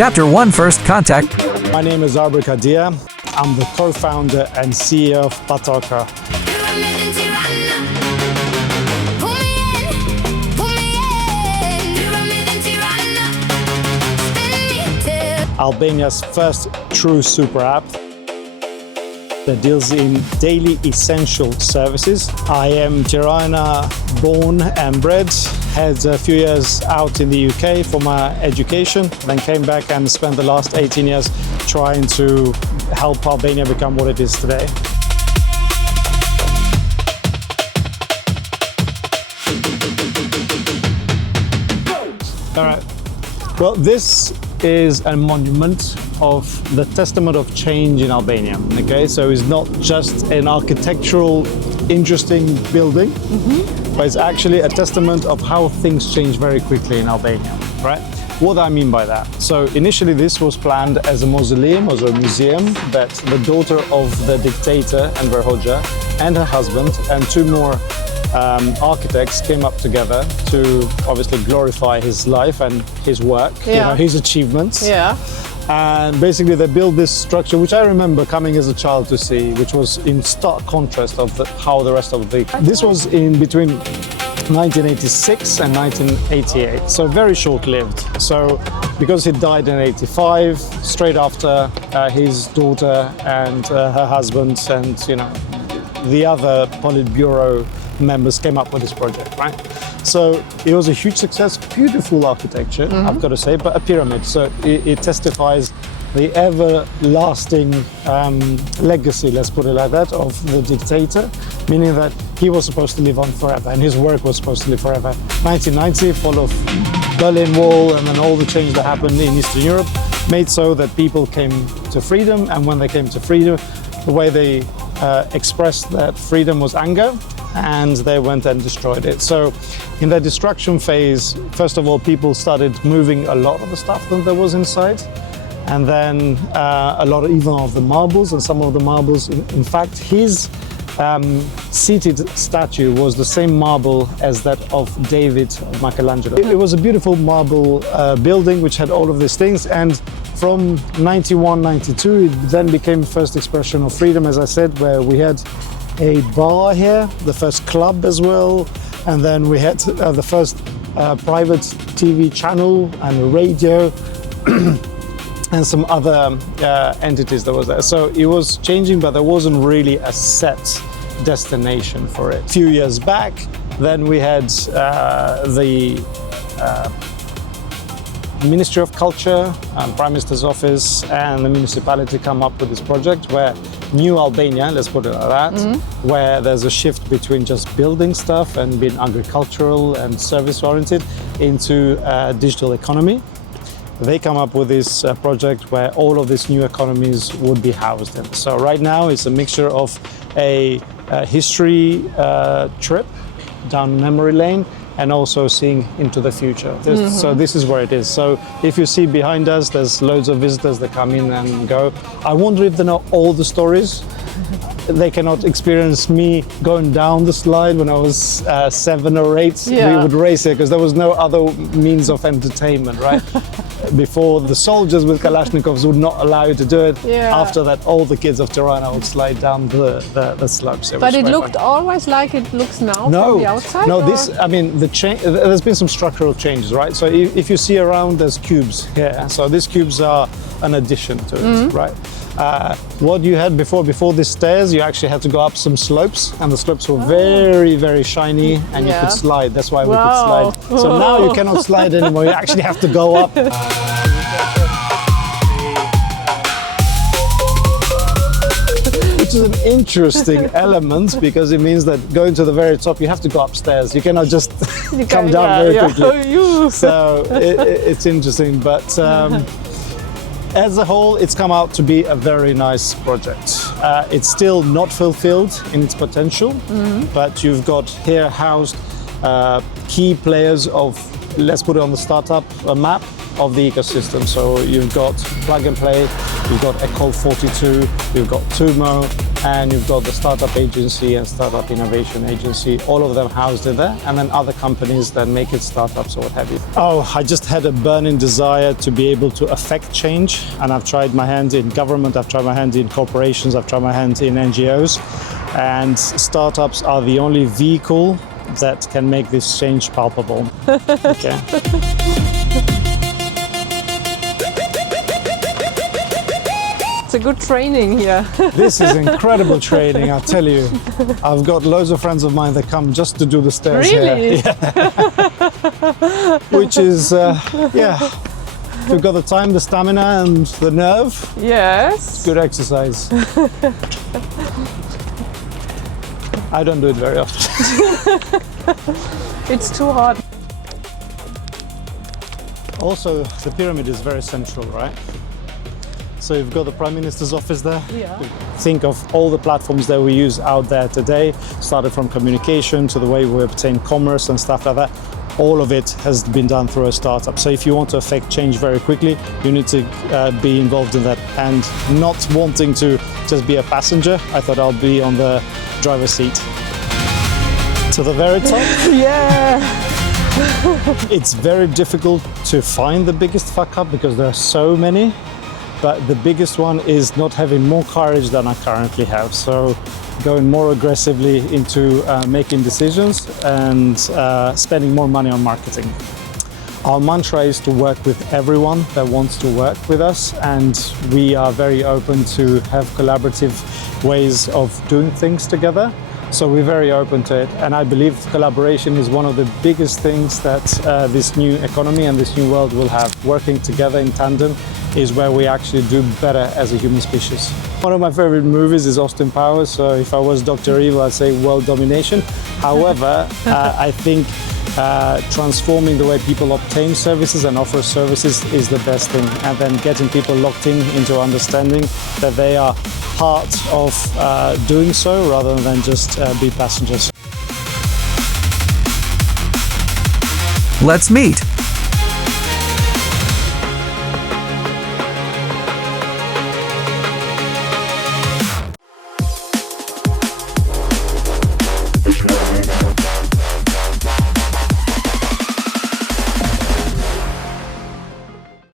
Chapter 1 First Contact. My name is Arber Kadia. I'm the co-founder and CEO of Patoko. Albania's first true super app that deals in daily essential services. I am Tirana born and bred, had a few years out in the UK for my education, then came back and spent the last 18 years trying to help Albania become what it is today. All right. Well, this is a monument of the testament of change in Albania. Okay, so it's not just an architectural, interesting building, but it's actually a testament of how things change very quickly in Albania, right? What do I mean by that? So initially this was planned as a mausoleum, or a museum, that the daughter of the dictator, Enver Hoxha, and her husband, and two more architects came up together to obviously glorify his life and his work, you know, his achievements. Yeah. And basically they built this structure, which I remember coming as a child to see, which was in stark contrast of how the rest of the... This was in between 1986 and 1988, so very short-lived. So because he died in 85, straight after his daughter and her husband and, you know, the other Politburo members came up with this project, right? So it was a huge success, beautiful architecture, I've got to say, but a pyramid. So it testifies the everlasting legacy, let's put it like that, of the dictator, meaning that he was supposed to live on forever and his work was supposed to live forever. 1990, full of Berlin Wall and then all the change that happened in Eastern Europe made so that people came to freedom, and when they came to freedom, the way they expressed that freedom was anger, and they went and destroyed it. So in the destruction phase, first of all, people started moving a lot of the stuff that there was inside, and then a lot of, even of the marbles, and some of the marbles, in fact, his seated statue was the same marble as that of David of Michelangelo. It was a beautiful marble building which had all of these things, and from 91, 92, it then became first expression of freedom, as I said, where we had a bar here, the first club as well, and then we had the first private TV channel and a radio and some other entities that was there. So it was changing, but there wasn't really a set destination for it. A few years back, then we had the Ministry of Culture, Prime Minister's Office and the municipality come up with this project where New Albania, let's put it like that, where there's a shift between just building stuff and being agricultural and service-oriented into digital economy. They come up with this project where all of these new economies would be housed in. So right now it's a mixture of a history trip down memory lane and also seeing into the future. So this is where it is. So if you see behind us, there's loads of visitors that come in and go. I wonder if they know all the stories. They cannot experience me going down the slide when I was 7 or 8. We would race it because there was no other means of entertainment, right? Before, the soldiers with Kalashnikovs would not allow you to do it. After that, all the kids of Tirana would slide down the slopes. But it looked always like it looks now from the outside? No, this, I mean, there's been some structural changes, right? So if you see around, there's cubes here. So these cubes are an addition to it, right? What you had before these stairs, you actually had to go up some slopes, and the slopes were very, very shiny, and you could slide. That's why we could slide. So now you cannot slide anymore. You actually have to go up. Which is an interesting element, because it means that going to the very top, you have to go upstairs. You cannot just come down very quickly. So it's interesting, but as a whole, it's come out to be a very nice project. It's still not fulfilled in its potential, but you've got here housed key players of, let's put it on the startup map of the ecosystem. So you've got Plug and Play, you've got Ecol 42, you've got Tumo, and you've got the startup agency and startup innovation agency, all of them housed in there, and then other companies that make it startups or what have you. Oh, I just had a burning desire to be able to affect change, and I've tried my hand in government, I've tried my hand in corporations, I've tried my hand in NGOs, and startups are the only vehicle that can make this change palpable. Okay. It's a good training here. This is incredible training, I'll tell you. I've got loads of friends of mine that come just to do the stairs really? here. Yeah. Which is, yeah, if you've got the time, the stamina and the nerve, yes. it's good exercise. I don't do it very often. It's too hard. Also, the pyramid is very central, right? So you've got the Prime Minister's office there. Yeah. Think of all the platforms that we use out there today, started from communication to the way we obtain commerce and stuff like that. All of it has been done through a startup. So if you want to affect change very quickly, you need to be involved in that. And not wanting to just be a passenger, I thought I'll be on the driver's seat. To the very top. Yeah. It's very difficult to find the biggest fuck up because there are so many. But the biggest one is not having more courage than I currently have. So going more aggressively into making decisions and spending more money on marketing. Our mantra is to work with everyone that wants to work with us, and we are very open to have collaborative ways of doing things together. So we're very open to it, and I believe collaboration is one of the biggest things that this new economy and this new world will have. Working together in tandem is where we actually do better as a human species. One of my favorite movies is Austin Powers, so if I was Dr. Evil, I'd say world domination. However, I think transforming the way people obtain services and offer services is the best thing, and then getting people locked into understanding that they are part of doing so rather than just be passengers. Let's meet.